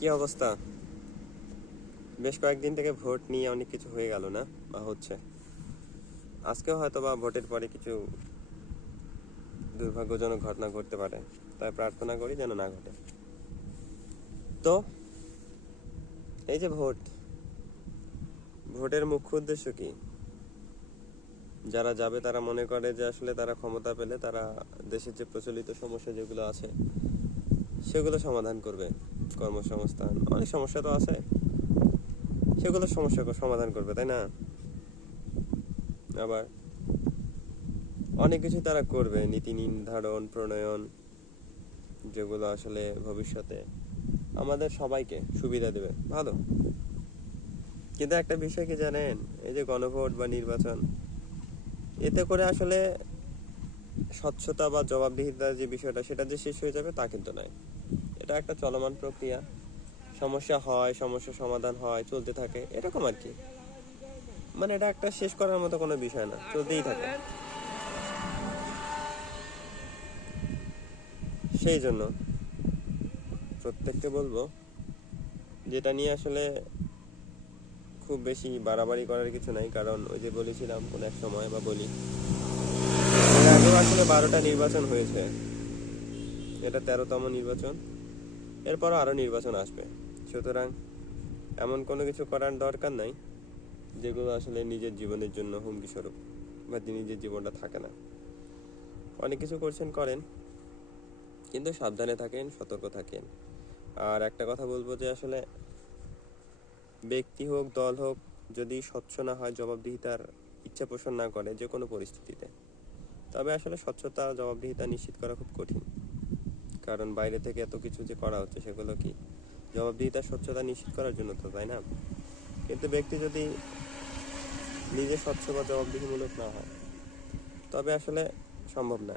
কি অবস্থা? বেশ কয়েকদিন থেকে ভোট নিয়ে অনেক কিছু হয়ে গেল না, বা হচ্ছে। আজকেও হয়তো বা ভোটের পরে কিছু দুর্ভাগ্যজনক ঘটনা ঘটতে পারে, তাই প্রার্থনা করি যেন না ঘটে। তো এই যে ভোটের মুখ্য উদ্দেশ্য কি? যারা যাবে তারা মনে করে যে আসলে তারা ক্ষমতা পেলে তারা দেশের যে প্রচলিত সমস্যা যেগুলো আছে সেগুলো সমাধান করবে। কর্মসংস্থান, অনেক সমস্যা তো আছে, সেগুলো সমস্যা সমাধান করবে, তাই না? আবার অনেক কিছু তারা করবে, নীতি নির্ধারণ, প্রণয়ন, যেগুলো আসলে ভবিষ্যতে আমাদের সবাইকে সুবিধা দেবে, ভালো। কিন্তু একটা বিষয় কি জানেন, এই যে গণভোট বা নির্বাচন, এতে করে আসলে স্বচ্ছতা বা জবাবদিহিতার যে বিষয়টা সেটা যে শেষ হয়ে যাবে তা কিন্তু নয়। এটা একটা চলমান প্রক্রিয়া, সমস্যা হয়, সমস্যা সমাধান হয়, চলতে থাকে, এরকম আর কি। মানে এটা একটা শেষ করার মতো কোনো বিষয় না, চলতেই থাকে। সেই জন্য প্রত্যেককে বলবো, যেটা নিয়ে আসলে খুব বেশি বাড়াবাড়ি করার কিছু নাই, কারণ ওই যে বলেছিলাম কোন এক সময়, বা বলি, এর আগেও আসলে 12টা নির্বাচন হয়েছে, এটা 13তম নির্বাচন, এরপরও আরো নির্বাচন আসবে। সুতরাং এমন কোনো কিছু করার দরকার নাই যেগুলো আসলে নিজের জীবনের জন্য হুমকি স্বরূপ, বা নিজের জীবনটা থাকে না। অনেক কিছু করছেন করেন, কিন্তু সাবধানে থাকেন, সতর্ক থাকেন। আর একটা কথা বলবো যে আসলে ব্যক্তি হোক, দল হোক, যদি স্বচ্ছ না হয়, জবাবদিহিতার ইচ্ছা পোষণ না করে যে কোনো পরিস্থিতিতে, তবে আসলে স্বচ্ছতা, জবাবদিহিতা নিশ্চিত করা খুব কঠিন। কারণ বাইরে থেকে এত কিছু যে করা হচ্ছে সেগুলো কি জবাবদিহিতা, স্বচ্ছতা নিশ্চিত করার জন্য, তো তাই না? কিন্তু ব্যক্তি যদি নিজে স্বচ্ছ বা জবাবদিহিমূলক না হয়, তবে আসলে সম্ভব না।